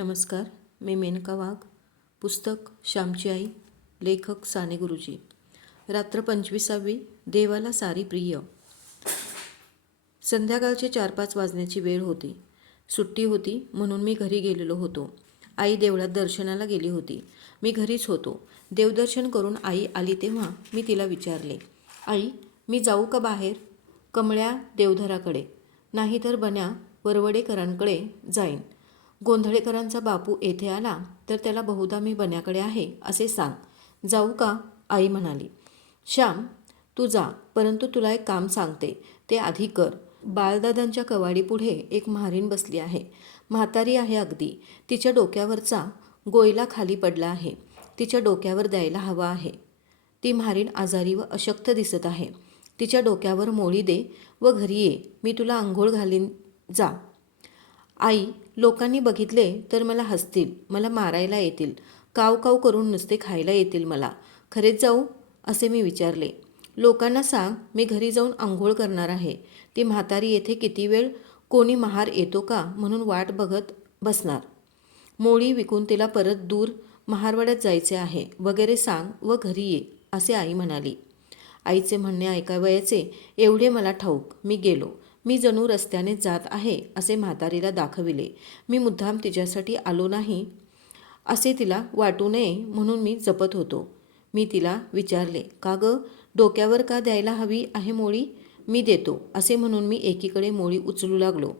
नमस्कार मी मेनका वाघ पुस्तक श्यामची आई लेखक साने गुरुजी. रात्र पंचवीसावी देवाला सारी प्रिय. संध्याकाळचे चार पाच वाजण्याची वेळ होती. सुट्टी होती म्हणून मी घरी गेलेलो होतो. आई देवळात दर्शनाला गेली होती. मी घरीच होतो. देवदर्शन करून आई आली तेव्हा मी तिला विचारले आई मी जाऊ का बाहेर? कमळ्या देवधराकडे. नाहीतर बन्या वरवडेकरांकडे जाईन. गोंधळेकरांचा बापू येथे आला तर त्याला बहुधा मी बन्याकडे आहे असे सांग. जाऊ का? आई म्हणाली. श्याम तू जा परंतु तुला एक काम सांगते. ते आधी कर. बाळदादांच्या कवाडीपुढे एक म्हारीण बसली आहे. म्हातारी आहे अगदी. तिच्या डोक्यावरचा गोयला खाली पडला आहे. तिच्या डोक्यावर द्यायला हवा आहे. ती म्हारीण आजारी व अशक्त दिसत आहे. तिच्या डोक्यावर मोळी दे व घरी ये. मी तुला आंघोळ घालीन. जा. आई लोकांनी बघितले तर मला हसतील मला मारायला येतील काव काव करून नुसते खायला येतील मला. खरेच जाऊ? असे मी विचारले. लोकांना सांग मी घरी जाऊन आंघोळ करणार आहे. ती म्हातारी येथे किती वेळ कोणी महार येतो का म्हणून वाट बघत बसणार? मोळी विकून तिला परत दूर महारवाड्यात जायचे आहे. वगैरे सांग व घरी ये असे आई म्हणाली. आईचे म्हणणे ऐकावयाचे एवढे मला ठाऊक. मी गेलो. मी जणू रस्त्याने जात आहे असे म्हातारीला दाखविले. मी मुद्दाम तिच्यासाठी आलो नाही असे तिला वाटू नये म्हणून मी जपत होतो. मी तिला विचारले का गं डोक्यावर का द्यायला हवी आहे मोळी? मी देतो. असे म्हणून मी एकीकडे मोळी उचलू लागलो.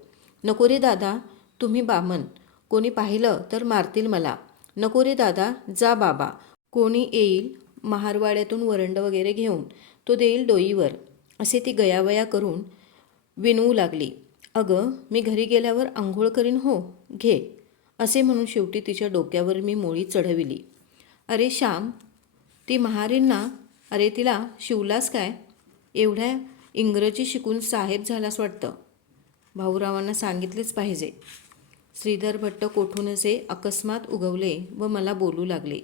नको रे दादा तुम्ही बामन कोणी पाहिलं तर मारतील मला. नको रे दादा जा बाबा. कोणी येईल महारवाड्यातून वरंड वगैरे घेऊन. तो देईल डोईवर. असे ती गयावया करून विनवू लागली. अगं मी घरी गेल्यावर आंघोळ करीन हो घे असे म्हणून शेवटी तिच्या डोक्यावर मी मोळी चढविली. अरे श्याम ती महारींना अरे तिला शिवलास काय? एवढ्या इंग्रजी शिकून साहेब झालास वाटतं. भाऊरावांना सांगितलेच पाहिजे. श्रीधर भट्ट कोठूनचे अकस्मात उगवले व मला बोलू लागले.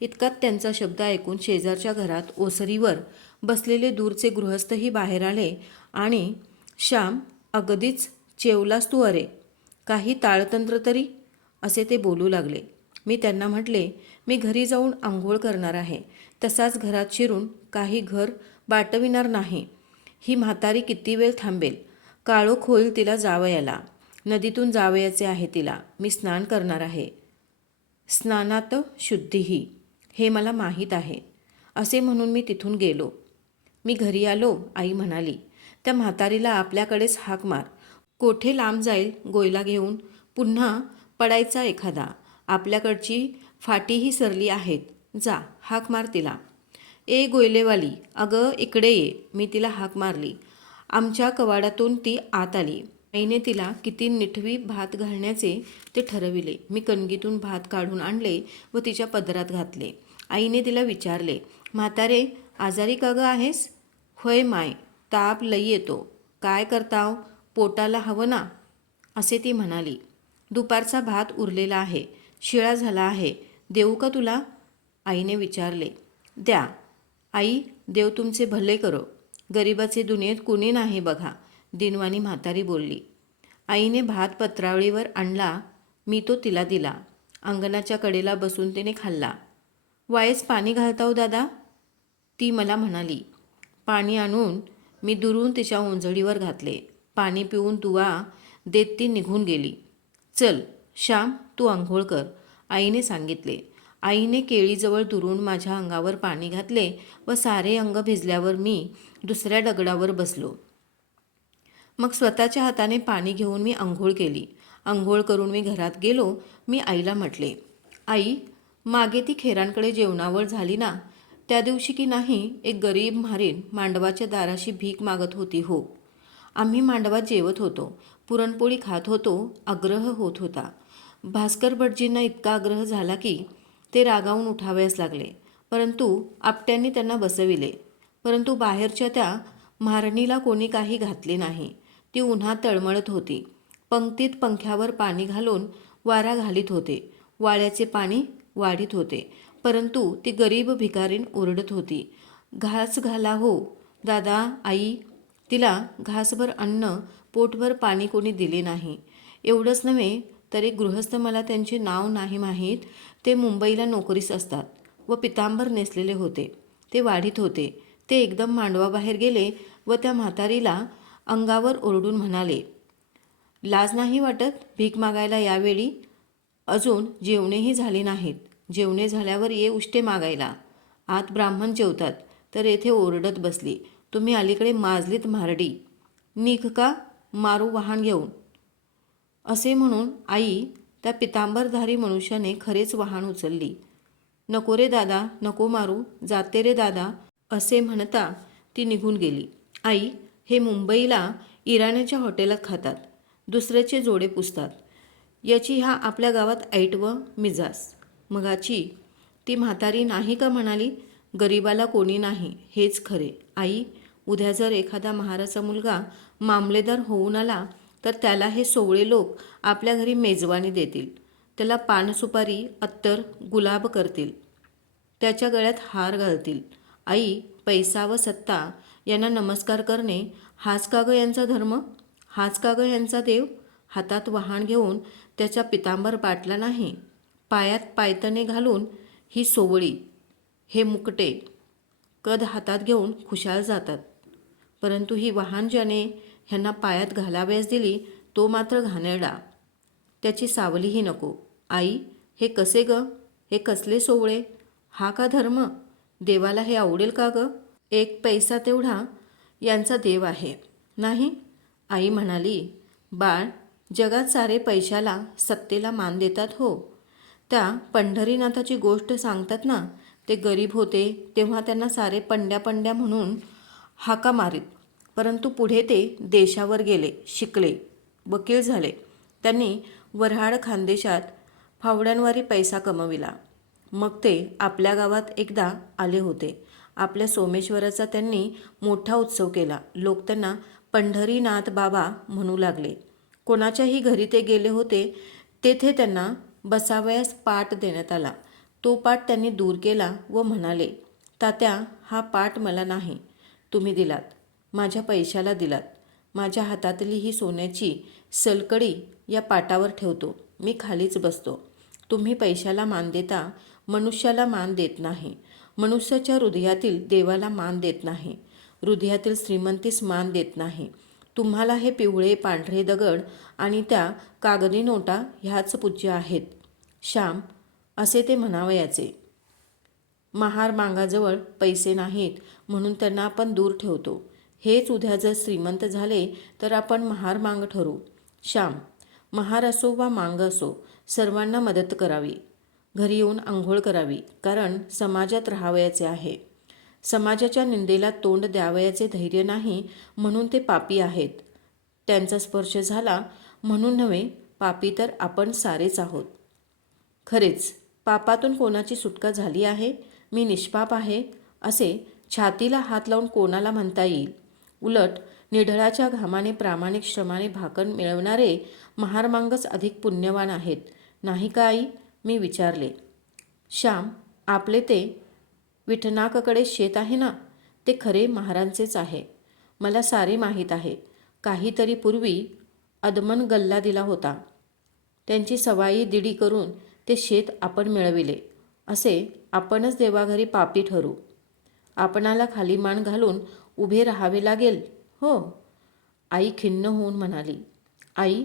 इतकात त्यांचा शब्द ऐकून शेजारच्या घरात ओसरीवर बसलेले दूरचे गृहस्थही बाहेर आले आणि श्याम अगदीच चेवलास तू अरे. काही ताळतंत्र तरी? असे ते बोलू लागले. मी त्यांना म्हटले मी घरी जाऊन आंघोळ करणार आहे. तसाच घरात शिरून काही घर बाटविणार नाही. ही म्हातारी किती वेळ थांबेल? काळोख होईल तिला जावयाला. नदीतून जावयाचे आहे तिला. मी स्नान करणार आहे. स्नानात शुद्धीही हे मला माहीत आहे. असे म्हणून मी तिथून गेलो. मी घरी आलो आई म्हणाली त्या म्हातारीला आपल्याकडेच हाक मार. कोठे लांब जाईल गोयला घेऊन? पुन्हा पडायचा एखादा. आपल्याकडची फाटीही सरली आहेत. जा हाक मार तिला. ए गोयलेवाली अगं इकडे ये. मी तिला हाक मारली. आमच्या कवाडातून ती आत आली. आईने तिला किती निठवी भात घालण्याचे ते ठरविले. मी कणगीतून भात काढून आणले व तिच्या पदरात घातले. आईने तिला विचारले म्हातारे आजारी का गं आहेस? होय माय. ताप लई येतो. काय करताव? पोटाला हवं ना? असे ती म्हणाली. दुपारचा भात उरलेला आहे. शिळा झाला आहे. देऊ का तुला? आईने विचारले. द्या. आई देव तुमचे भले करो. गरिबाचे दुनियेत कुणी नाही बघा. दिनवानी म्हातारी बोलली. आईने भात पत्रावळीवर आणला. मी तो तिला दिला. अंगणाच्या कडेला बसून तिने खाल्ला. वायस पाणी घालताव दादा? ती मला म्हणाली. पाणी आणून मी दुरून तिच्या उंजळीवर घातले. पाणी पिऊन तुवा देत ती निघून गेली. चल श्याम तू आंघोळ कर आईने सांगितले. आईने केळीजवळ दुरून माझ्या अंगावर पाणी घातले व सारे अंग भिजल्यावर मी दुसऱ्या दगडावर बसलो. मग स्वतःच्या हाताने पाणी घेऊन मी आंघोळ केली. आंघोळ करून मी घरात गेलो. मी आईला म्हटले आई मागे ती खेरांकडे जेवणावळ झाली ना? त्या दिवशी की नाही एक गरीब म्हारीण मांडवाच्या दाराशी भीक मागत होती हो. आम्ही मांडवात जेवत होतो. पुरणपोळी खात होतो आग्रह होत होता. भास्कर भटजींना इतका आग्रह झाला की ते रागावून उठावयास लागले. परंतु आपट्यांनी त्यांना बसविले. परंतु बाहेरच्या त्या महारणीला कोणी काही घातले नाही. ती उन्हात तळमळत होती. पंक्तीत पंख्यावर पाणी घालून वारा घालीत होते. वाळ्याचे पाणी वाढीत होते. परंतु ती गरीब भिकारीण ओरडत होती. घास घाला हो दादा आई. तिला घासभर अन्न पोटभर पाणी कोणी दिले नाही. एवढंच नव्हे तर एक गृहस्थ मला त्यांचे नाव नाही माहीत ते मुंबईला नोकरीस असतात व पितांबर नेसलेले होते. ते वाढीत होते. ते एकदम मांडवाबाहेर गेले व त्या म्हातारीला अंगावर ओरडून म्हणाले लाज नाही वाटत? भीक मागायला यावेळी? अजून जेवणेही झाले नाहीत. जेवणे झाल्यावर ये उष्टे मागायला. आत ब्राह्मण जेवतात तर येथे ओरडत बसली. तुम्ही अलीकडे माजलीत म्हारडी. निघ का? मारू वाहन घेऊन. असे म्हणून आई त्या पितांबरधारी मनुष्याने खरेच वाहन उचलली. नको रे दादा नको मारू जाते रे दादा असे म्हणता ती निघून गेली. आई हे मुंबईला इराण्याच्या हॉटेलात खातात. दुसऱ्याचे जोडे पुसतात. याची ह्या आपल्या गावात ऐट व मिजास मगाची ती म्हातारी नाही का म्हणाली? गरिबाला कोणी नाही हेच खरे. आई उद्या जर एखादा महाराचा मुलगा मामलेदार होऊन आला तर त्याला हे सोवळे लोक आपल्या घरी मेजवानी देतील. त्याला पानसुपारी अत्तर गुलाब करतील. त्याच्या गळ्यात हार घालतील. आई पैसा व सत्ता यांना नमस्कार करणे हाच का ग यांचा धर्म? हाच का ग यांचा देव? हातात वाहन घेऊन त्याच्या पितांबर पाटला नाही? पायात पायतणे घालून ही सोवळी हे मुकटे कद हातात घेऊन खुशाल जातात. परंतु ही वाहन ज्याने ह्यांना पायात घालाव्यास दिली तो मात्र घाणेरडा. त्याची सावलीही नको. आई हे कसे ग? हे कसले सोवळे? हा का धर्म? देवाला हे आवडेल का ग? एक पैसा तेवढा यांचा देव आहे. नाही? आई म्हणाली बाळ जगात सारे पैशाला सत्तेला मान देतात हो. त्या पंढरीनाथाची गोष्ट सांगतात ना ते गरीब होते तेव्हा त्यांना सारे पंड्या पंड्या म्हणून हाका मारीत. परंतु पुढे ते देशावर गेले शिकले वकील झाले. त्यांनी वऱ्हाड खानदेशात फावड्यांवारी पैसा कमविला. मग ते आपल्या गावात एकदा आले होते. आपल्या सोमेश्वराचा त्यांनी मोठा उत्सव केला. लोक त्यांना पंढरीनाथ बाबा म्हणू लागले. कोणाच्याही घरी ते गेले होते तेथे त्यांना बसावयास पाठ देण्यात आला. तो पाठ त्यांनी दूर केला व म्हणाले तात्या हा पाठ मला नाही. तुम्ही दिलात. माझ्या पैशाला दिलात. माझ्या हातातली ही सोन्याची सलकडी या पाटावर ठेवतो. मी खालीच बसतो. तुम्ही पैशाला मान देता मनुष्याला मान देत नाही. मनुष्याच्या हृदयातील देवाला मान देत नाही. हृदयातील श्रीमंतीस मान देत नाही. तुम्हाला हे पिवळे पांढरे दगड आणि त्या कागदी नोटा ह्याच पूज्य आहेत. श्याम असे ते म्हणावयाचे. महार मांगाजवळ पैसे नाहीत म्हणून त्यांना आपण दूर ठेवतो. हेच उद्या जर श्रीमंत झाले तर आपण महार मांग ठरू. श्याम महार असो वा मांग असो सर्वांना मदत करावी. घरी येऊन आंघोळ करावी कारण समाजात राहावयाचे आहे. समाजाच्या निंदेला तोंड द्यावयाचे धैर्य नाही म्हणून ते पापी आहेत. त्यांचा स्पर्श झाला म्हणून नव्हे पापी तर आपण सारेच आहोत. खरेच पापातून कोणाची सुटका झाली आहे? मी निष्पाप आहे? असे छातीला हात लावून कोणाला म्हणता येईल? उलट निढळाच्या घामाने प्रामाणिक श्रमाने भाकर मिळवणारे महारमांगच अधिक पुण्यवान आहेत. नाही का आई? मी विचारले. श्याम आपले ते विठनाककडे शेत आहे ना? ते खरे महारांचेच आहे. मला सारे माहीत आहे. काहीतरी पूर्वी अदमन गल्ला दिला होता. त्यांची सवाई दिडी करून ते शेत आपण मिळविले असे आपणच देवाघरी पापी ठरू. आपणाला खाली मान घालून उभे राहावे लागेल हो? आई खिन्न होऊन म्हणाली आई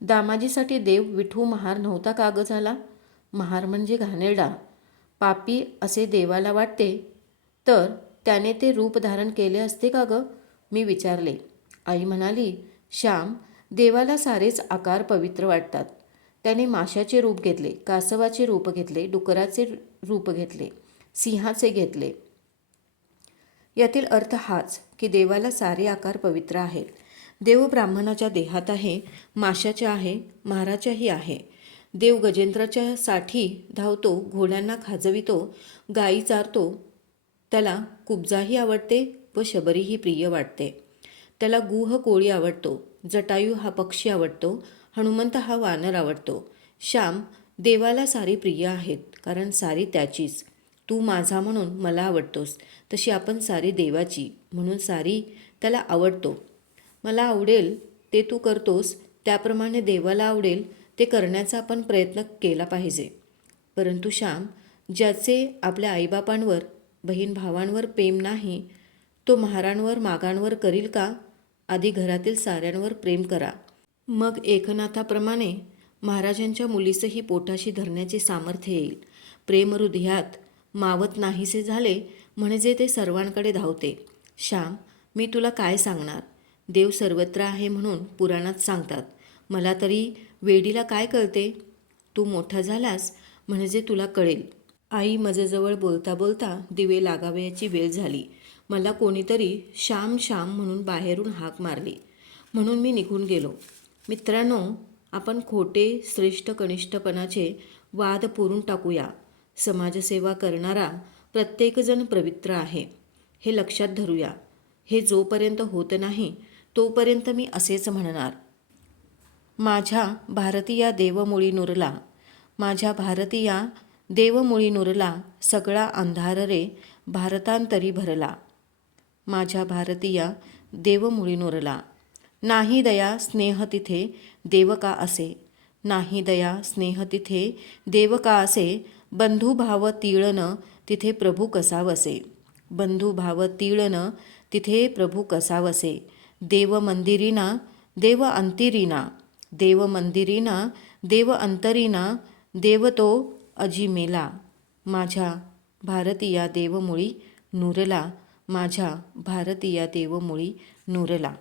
दामाजीसाठी देव विठू महार नव्हता का ग झाला? महार म्हणजे घाणेरडा. पापी असे देवाला वाटते. तर त्याने ते रूप धारण केले असते का ग? मी विचारले. आई म्हणाली श्याम देवाला सारेच आकार पवित्र वाटतात. त्याने माशाचे रूप घेतले कासवाचे रूप घेतले डुकराचे रूप घेतले सिंहाचे घेतले. यातील अर्थ हाच की देवाला सारे आकार पवित्र आहेत. देव ब्राह्मणाच्या देहात आहे माशाच्या आहे महाराच्याही आहे. देव गजेंद्राच्या साठी धावतो घोड्यांना खाजवितो गायी चारतो. त्याला कुब्जाही आवडते व शबरीही प्रिय वाटते. त्याला गुह कोळी आवडतो जटायू हा पक्षी आवडतो हनुमंत हा वानर आवडतो. श्याम देवाला सारी प्रिय आहेत कारण सारी त्याचीच. तू माझा म्हणून मला आवडतोस तशी आपण सारी देवाची म्हणून सारी त्याला आवडतो. मला आवडेल ते तू करतोस त्याप्रमाणे देवाला आवडेल ते करण्याचा आपण प्रयत्न केला पाहिजे. परंतु श्याम ज्याचे आपल्या आईबापांवर बहीण भावांवर प्रेम नाही तो महारांवर मागांवर करील का? आधी घरातील साऱ्यांवर प्रेम करा. मग एकनाथाप्रमाणे महाराजांच्या मुलीसही पोटाशी धरण्याचे सामर्थ्य येईल. प्रेम हृदयात मावत नाहीसे झाले म्हणजे ते सर्वांकडे धावते. श्याम मी तुला काय सांगणार? देव सर्वत्र आहे म्हणून पुराणात सांगतात. मला तरी वेडीला काय कळते? तू मोठा झालास म्हणजे तुला कळेल. आई मजेजवळ बोलता बोलता दिवे लागावयाची वेळ झाली. मला कोणीतरी श्याम श्याम म्हणून बाहेरून हाक मारली. म्हणून मी निघून गेलो. मित्रांनो आपण खोटे श्रेष्ठ कनिष्ठपणाचे वाद पुरून टाकूया. समाजसेवा करणारा प्रत्येकजण पवित्र आहे. हे लक्षात धरूया. हे जोपर्यंत होत नाही तोपर्यंत मी असेच म्हणणार. माझ्या भारतीया देवमुळी नुरला. माझ्या भारतीया देवमुळी नुरला सगळा अंधार रे भारतांतरी भरला. माझ्या भारतीया देवमुळी नुरला. नाही दया स्नेह तिथे देवका असे. नाही दया स्नेह तिथे देवका असे. बंधुभाव तीळन तिथे प्रभू कसा वसे बंधुभाव तीळन तिथे प्रभू कसा वसे देव मंदिरीना देव अंतिरीना. देव मंदिरीना देव अंतरीना देव तो अजिमेला. माझ्या भारतीया देवमुळी नुरला. माझ्या भारतीया देवमुळी नुरला.